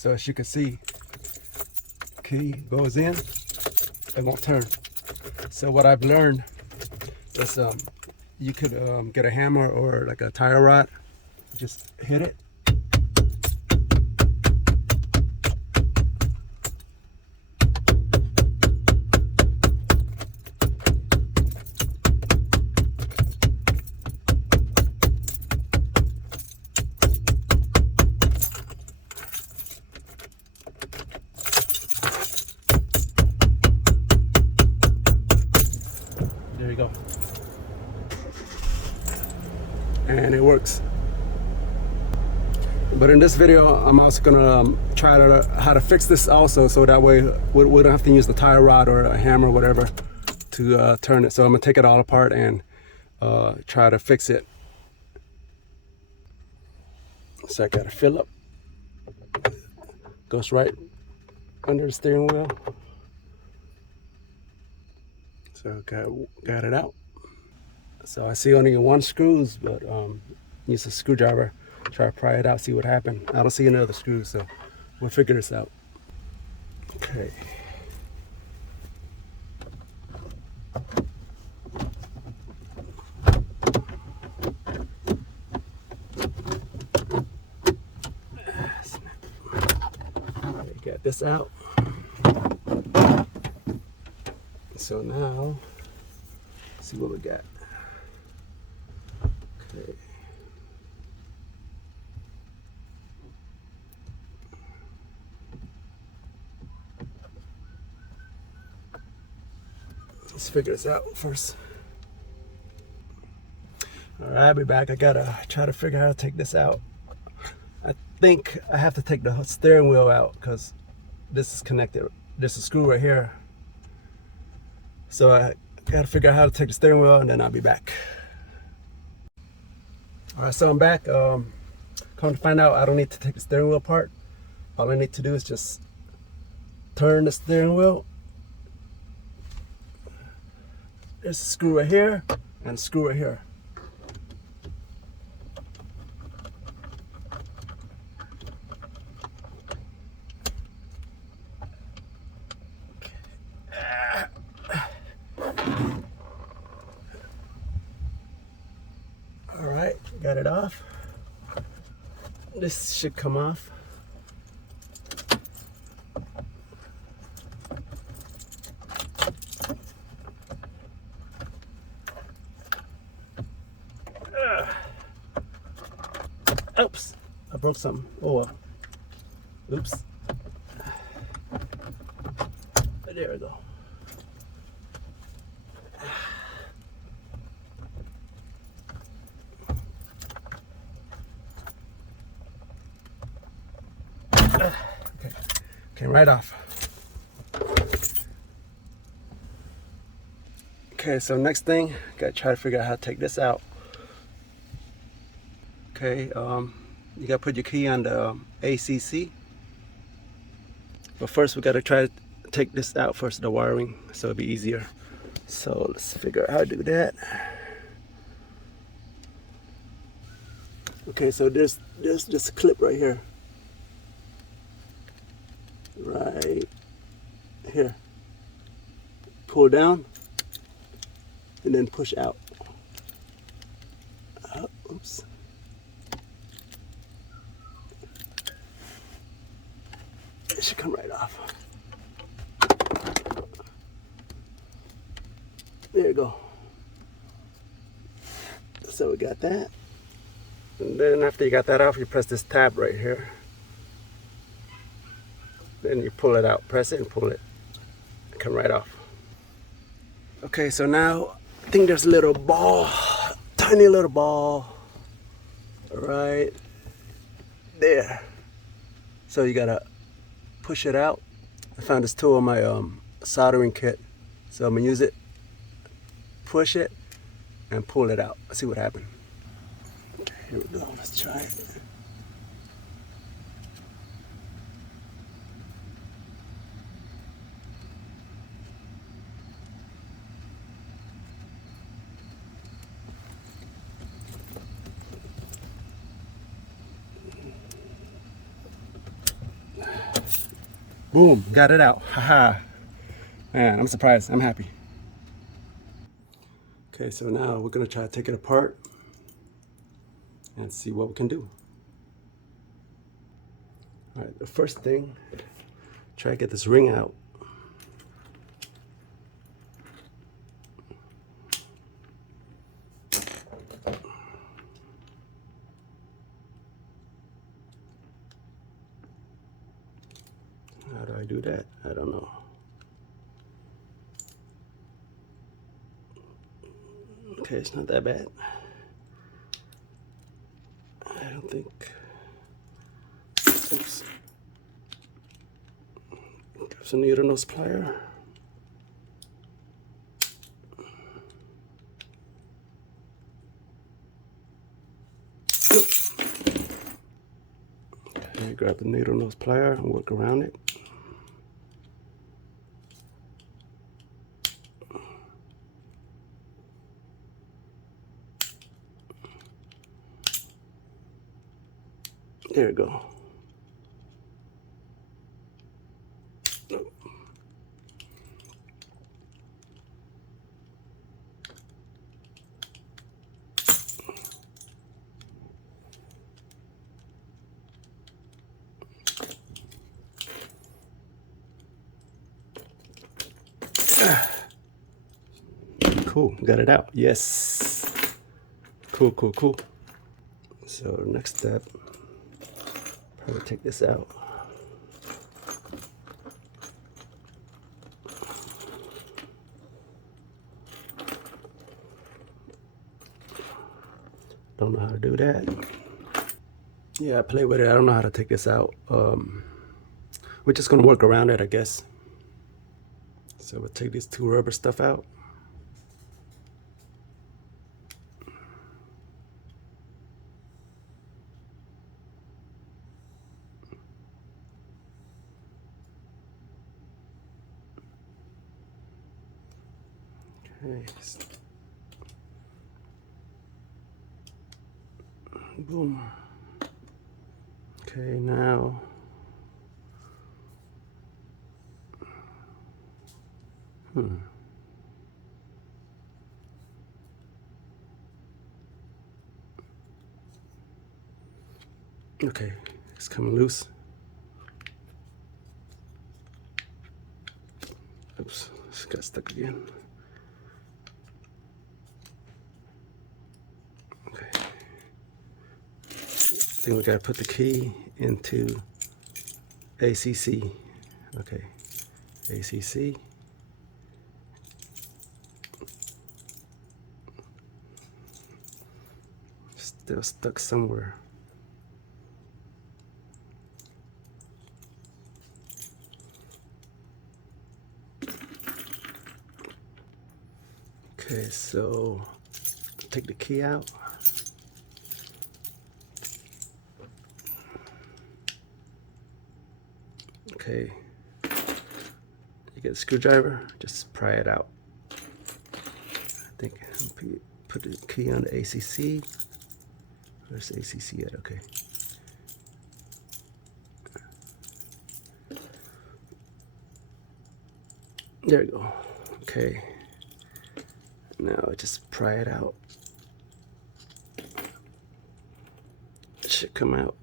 So as you can see, key goes in, it won't turn. So what I've learned is you could get a hammer or like a tire rod, just hit it. There you go. And it works. But in this video, I'm also gonna try how to fix this also, so that way we don't have to use the tire rod or a hammer or whatever to turn it. So I'm gonna take it all apart and try to fix it. So I gotta fill up. Goes right under the steering wheel. So got it out. So I see only one screws, but use a screwdriver. Try to pry it out, see what happened. I don't see any other screws, so we'll figure this out. Okay. Got this out. So now, let's see what we got. Okay. Let's figure this out first. All right, I'll be back. I gotta try to figure out how to take this out. I think I have to take the steering wheel out because this is connected. There's a screw right here. So I gotta figure out how to take the steering wheel, and then I'll be back. All right, so I'm back. Come to find out, I don't need to take the steering wheel apart. All I need to do is just turn the steering wheel. There's a screw right here and a screw right here. All right, got it off. This should come off. Oops, I broke something. Oh well. Oops. There we go. Okay, came right off. Okay, so next thing, gotta try to figure out how to take this out. Okay, you gotta put your key on the ACC. But first we gotta try to take this out first, the wiring, so it'll be easier. So let's figure out how to do that. Okay, so there's just a clip right here. Right here. Pull down and then push out. Oops. It should come right off. There you go. So we got that. And then after you got that off, you press this tab right here. Then you pull it out, press it and pull it. Come right off. Okay, so now I think there's a little ball, tiny little ball right there. So you gotta push it out. I found this tool in my soldering kit. So I'm gonna use it, push it, and pull it out. Let's see what happened. Okay, here we go, let's try it. Boom, got it out. Haha. Man, I'm surprised. I'm happy. Okay, so now we're gonna try to take it apart and see what we can do. All right, the first thing, try to get this ring out. How do I do that? I don't know. Okay, it's not that bad. I don't think. Oops. Grab some needle nose plier. Okay, grab the needle nose plier and work around it. There we go. Cool, got it out. Yes. Cool, cool, cool. So next step, probably take this out. Don't know how to do that. Yeah, I play with it. I don't know how to take this out. We're just gonna work around it, I guess. So we'll take these two rubber stuff out. Okay. Boom. Okay, now. Okay, it's coming loose. Oops, it's got stuck again. Okay. Then we gotta put the key into ACC. Okay, ACC. Still stuck somewhere. Okay, so take the key out. Okay, you get a screwdriver, just pry it out. I think put the key on the ACC. Where's the ACC at? Okay. There we go. Okay. Now just pry it out. It should come out.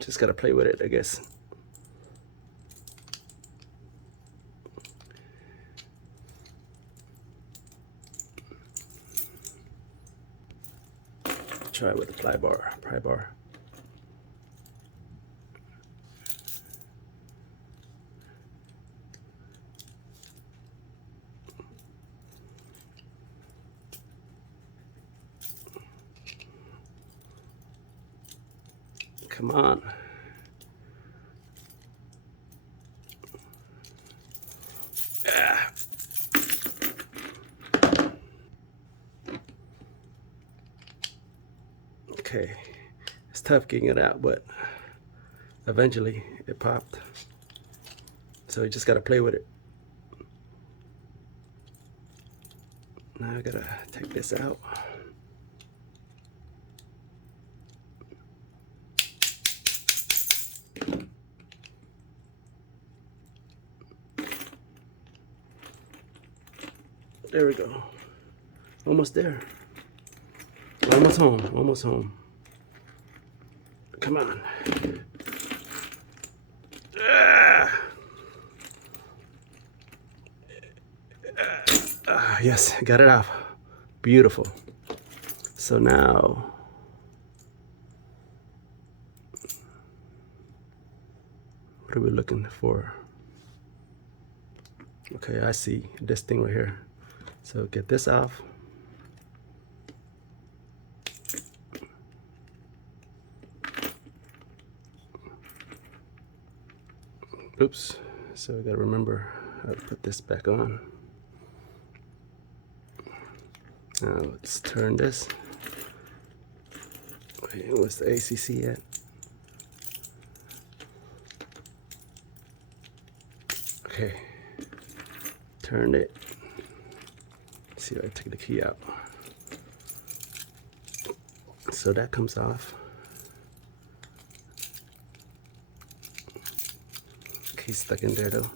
Just gotta play with it, I guess. Try it with the pry bar. Come on. Okay, it's tough getting it out, but eventually it popped. So you just gotta play with it. Now I gotta take this out. There we go. Almost there. Almost home. Almost home. Come on. Yes, got it off. Beautiful. So now, what are we looking for? Okay, I see this thing right here. So get this off. Oops. So I gotta remember how to put this back on. Now let's turn this. Wait, what's the ACC at? Okay. Turn it. Let's see if I take the key out. So that comes off. Key's stuck in there though.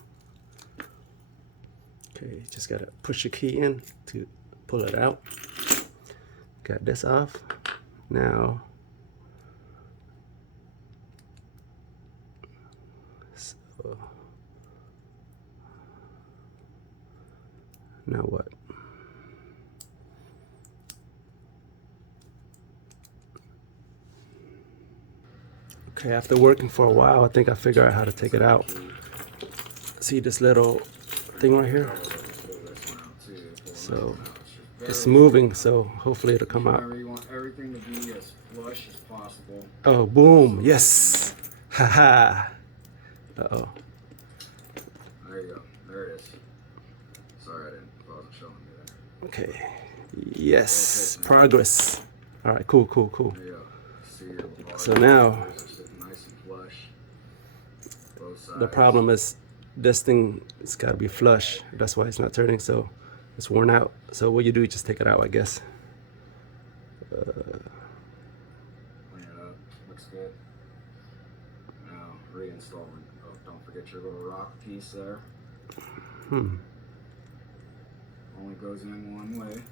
Okay, just gotta push the key in to pull it out. Got this off. Now, so now what? Okay, after working for a while, I think I figured out how to take it out. See this little thing right here? So it's moving, so hopefully it'll come out. You want everything to be as flush as possible. Oh, boom, yes. Haha. Uh-oh. There you go, there it is. Sorry I wasn't showing you that. Okay, yes, progress. All right, cool. There you go. See your So now, nice and flush. Both sides. the problem is this thing, it's gotta be flush. That's why it's not turning, so it's worn out. So what you do, you just take it out, I guess. Clean it up, looks good. Now, reinstalling. Oh, don't forget your little rock piece there. Only goes in one way.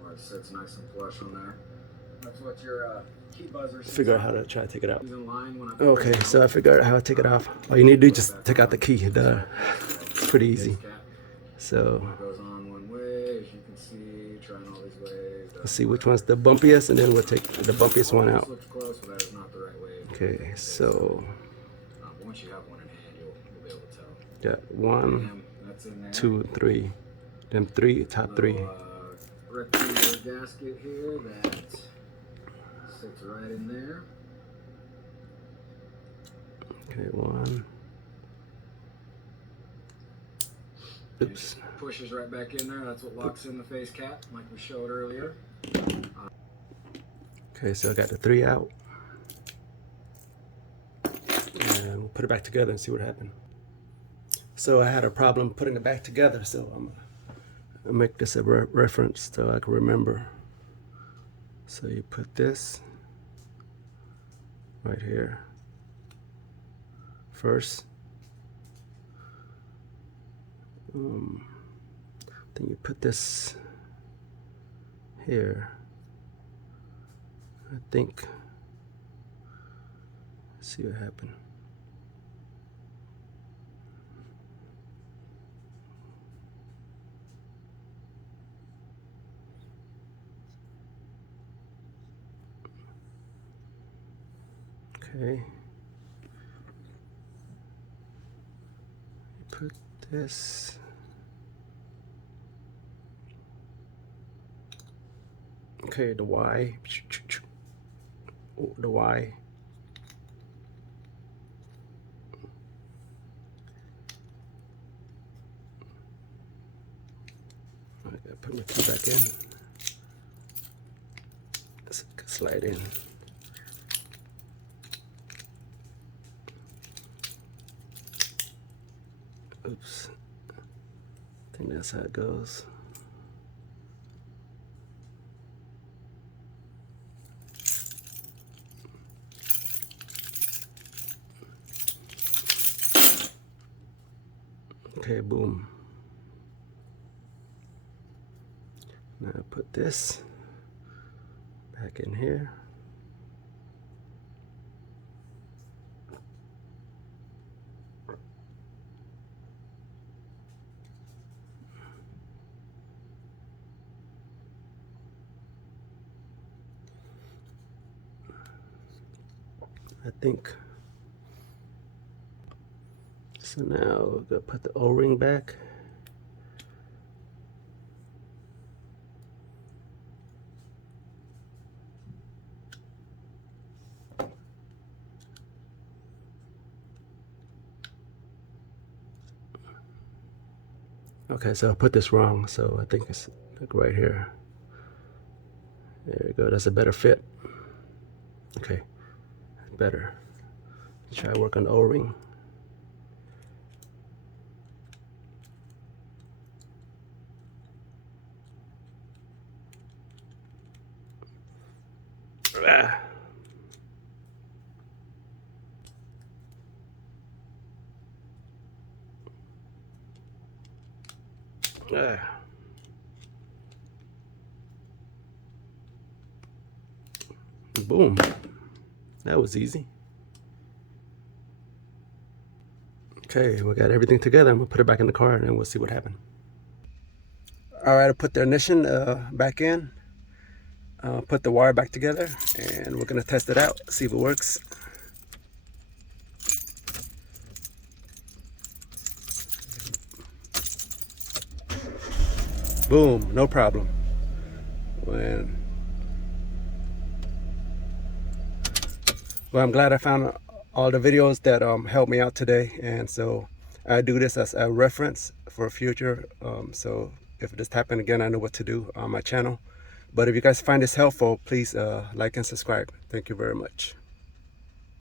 Where it sits nice and flush on there. That's what your key buzzer sits Figure out how to try to take it out. in line when Okay, so I figured out how to take it off. All you need to do is just take out the key. It's pretty easy. So it goes on one way, as you can see, trying all these ways. let's see which one's the bumpiest, and then we'll take the bumpiest one out. Looks close, but that is not the right way. Okay, so But once you have one in hand, you'll be able to tell. got 1, That's in there. 2, 3. Them three, top three. Rectangular gasket here that sits right in there. Okay, 1. Oops. Pushes right back in there. That's what locks in the face cap, like we showed earlier. Okay, so I got the 3 out. And we'll put it back together and see what happened. So I had a problem putting it back together, so I'll make this a reference so I can remember. So you put this right here first. Then you put this here. I think. Let's see what happened. Okay. Put this. Okay, the Y. Oh, the Y. I gotta put my key back in. slide in. Oops. I think that's how it goes. Okay, boom. Now put this back in here. I think so. Now we're gonna put the O-ring back. Okay, so I put this wrong, so I think it's like right here. There you go, that's a better fit. Okay, better. Try work on the O-ring. Ah. Ah. Boom. That was easy. Okay, we got everything together. I'm gonna put it back in the car and then we'll see what happened. All right, I put the ignition back in. Put the wire back together and we're gonna test it out, see if it works. Boom, no problem. Well, I'm glad I found all the videos that helped me out today, and so I do this as a reference for future. So if this happens again, I know what to do on my channel. But if you guys find this helpful, please like and subscribe. Thank you very much.